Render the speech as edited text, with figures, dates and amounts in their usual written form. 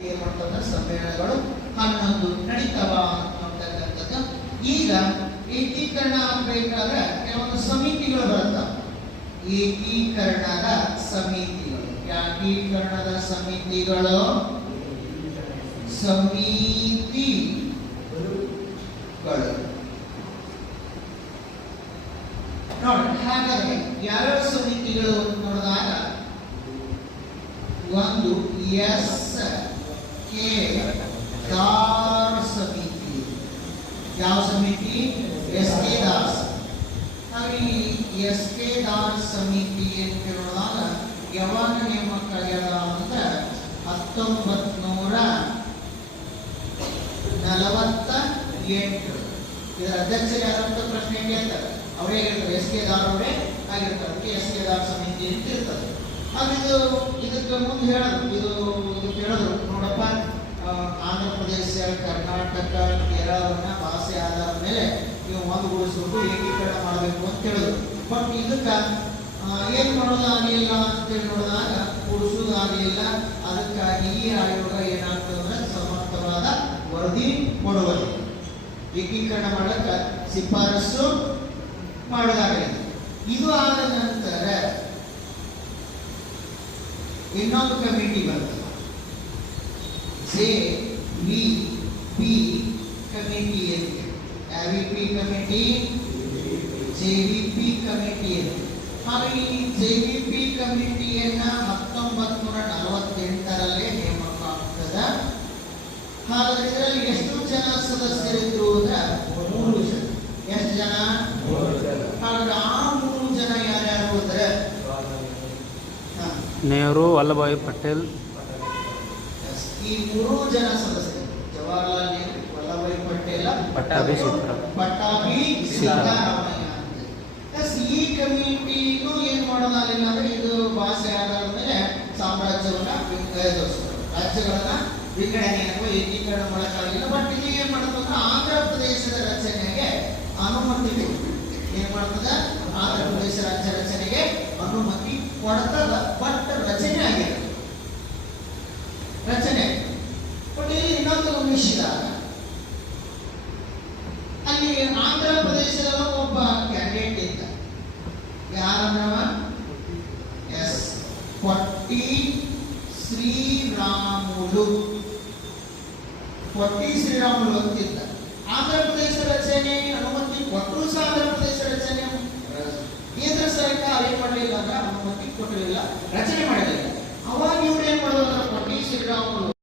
ಸಮ್ಮೇಳನಗಳು 11 ನಡೀತಾವ ಅಂತಕ್ಕಂಥದ್ದು. ಈಗ ಏಕೀಕರಣ ಆಗಬೇಕಾದ್ರೆ ಕೆಲವೊಂದು ಸಮಿತಿಗಳು ಬರುತ್ತವೆ. ಏಕೀಕರಣದ ಸಮಿತಿಗಳು ನೋಡಿ. ಹಾಗಾದ್ರೆ ಯಾವ್ಯಾವ ಸಮಿತಿಗಳು ನೋಡಿದಾಗ ಒಂದು ಕೆ ದಾರ್ ಸಮಿತಿ. ಯಾವ ಸಮಿತಿ? ಕೆ ದಾರ್. ಕೆ ದಾರ್ ಸಮಿತಿ ಅಂತ ನೋಡಿದಾಗ ಯಾವಾಗ ನೇಮಕ ಆಗ್ಯದ ಅಂದ್ರೆ 1948. ಇದರ ಅಧ್ಯಕ್ಷರು ಯಾರಂತ ಪ್ರಶ್ನೆ ಕೇಳ್ತಾರೆ. ಅವರೇ ಹೇಳ್ತಾರೆ, ಕೆ ದಾರ್ ಅವರೇ ಆಗಿರ್ತಾರೆ. ಕೆ ದಾರ್ ಸಮಿತಿ ಅಂತ ಇರ್ತದೆ. ಅದು ಇದಕ್ಕೆ ಮುಂದೆ ಹೇಳಿದ್ರು ನೋಡಪ್ಪ, ಆಂಧ್ರ ಪ್ರದೇಶ, ಕರ್ನಾಟಕ, ಕೇರಳವನ್ನ ಭಾಷೆ ಆಧಾರದ ಮೇಲೆ ನೀವು ಒಂದುಗೂಡಿಸ್ಬೇಕು, ಏಕೀಕರಣ ಮಾಡಬೇಕು ಅಂತ ಹೇಳಿದ್ರು. ಬಟ್ ಇದಕ್ಕೆ ಏನ್ ಮಾಡೋದಾಗಲಿಲ್ಲ ಅಂತೇಳಿ ನೋಡಿದಾಗ ಕೂಡಿಸೋದಾಗಲಿಲ್ಲ. ಅದಕ್ಕಾಗಿ ಈ ಆಯೋಗ ಏನಾಗ್ತದೆ ಅಂದ್ರೆ ಸಮರ್ಥವಾದ ವರದಿ ಕೊಡುವುದು, ಏಕೀಕರಣ ಮಾಡಕ್ಕೆ ಶಿಫಾರಸು ಮಾಡೋದಾಗಲಿಲ್ಲ. ಇದು ಆದ ನಂತರ ಇನ್ನೊಂದು ಕಮಿಟಿ ಬರ್ತದೆ, JVP ಕಮಿಟಿ ಅಂತ. JVP ಕಮಿಟಿ ಅಂತ. ಹಾಗೆ ಈ JVP ಕಮಿಟಿಯನ್ನ 1948 ನೇಮಕ ಆಗ್ತದ. ಹಾಗಾದ್ರೆ ಇದರಲ್ಲಿ ಎಷ್ಟು ಜನ ಸದಸ್ಯರಿದ್ರು ಅಂದ್ರೆ 3 ಜನ. ಎಷ್ಟು ಜನ? ಹಾಗಾದ್ರೆ ಆ 3 ಜನ ಯಾರ್ಯಾರು ಅಂದ್ರೆ ನೆಹರು, ವಲ್ಲಭಾಯಿ ಪಟೇಲ್. ಈ 3 ಜನ ಸದಸ್ಯರು ಜವಾಹರ್ಲಾಲ್ ನೆಹರು, ವಲ್ಲಭಾಯಿ ಪಟೇಲ್, ಪಟ್ಟಾಭಿ ಸಿದ್ದರಾಮಯ್ಯ. ಈ ಕಮಿಟಿನೂ ಏನ್ ಮಾಡೋದಾಗಲಿಲ್ಲ ಅಂದ್ರೆ ಇದು ಭಾಷೆ ಆಧಾರದ ಮೇಲೆ ಸಾಮ್ರಾಜ್ಯವನ್ನ ರಾಜ್ಯಗಳನ್ನ ವಿಂಗಡಣೆ ಅಥವಾ ಏಕೀಕರಣ ಮಾಡೋಕ್ಕಾಗಲಿಲ್ಲ. ಬಟ್ ಇದು ಏನ್ ಮಾಡ್ತಂದ್ರೆ ಆಂಧ್ರ ಪ್ರದೇಶದ ರಚನೆಗೆ ಅನುಮತಿ ಏನ್ ಮಾಡ್ತದ? ಆಂಧ್ರ ಪ್ರದೇಶ ರಾಜ್ಯ ರಚನೆಗೆ ಅನುಮತಿ ಕೊಡ್ತದ. ಬಟ್ ರಚನೆ ಆಗಿದೆ. ಬಟ್ ಇಲ್ಲಿ ಇನ್ನೊಂದು ಗಮನಿಸಿದಾಗ ಅಲ್ಲಿ ಆಂಧ್ರ ಪ್ರದೇಶದ ಒಬ್ಬ ಕ್ಯಾಂಡಿಡೇಟ್ ಇದ್ದ. ಯಾರನ್ನವ? ಪೊಟ್ಟಿ ಶ್ರೀರಾಮುಲು ಅಂತಿದ್ದ. ಆಂಧ್ರ ಪ್ರದೇಶ ರಚನೆ ಅನುಮತಿ ಕೊಟ್ಟರು ಸಹ ಆಂಧ್ರ ಪ್ರದೇಶ ರಚನೆ ಕೇಂದ್ರ ಸರ್ಕಾರ ಏನ್ ಮಾಡಲಿಲ್ಲ ಅಂದ್ರೆ ಅನುಮತಿ ಕೊಟ್ಟಿರಲಿಲ್ಲ, ರಚನೆ ಮಾಡಲಿಲ್ಲ. ಅವಾಗ ಇವ್ರು ಏನ್ ಮಾಡೋದು ಅಂದ್ರೆ ಪೊಟ್ಟಿ ಶ್ರೀರಾಮುಲು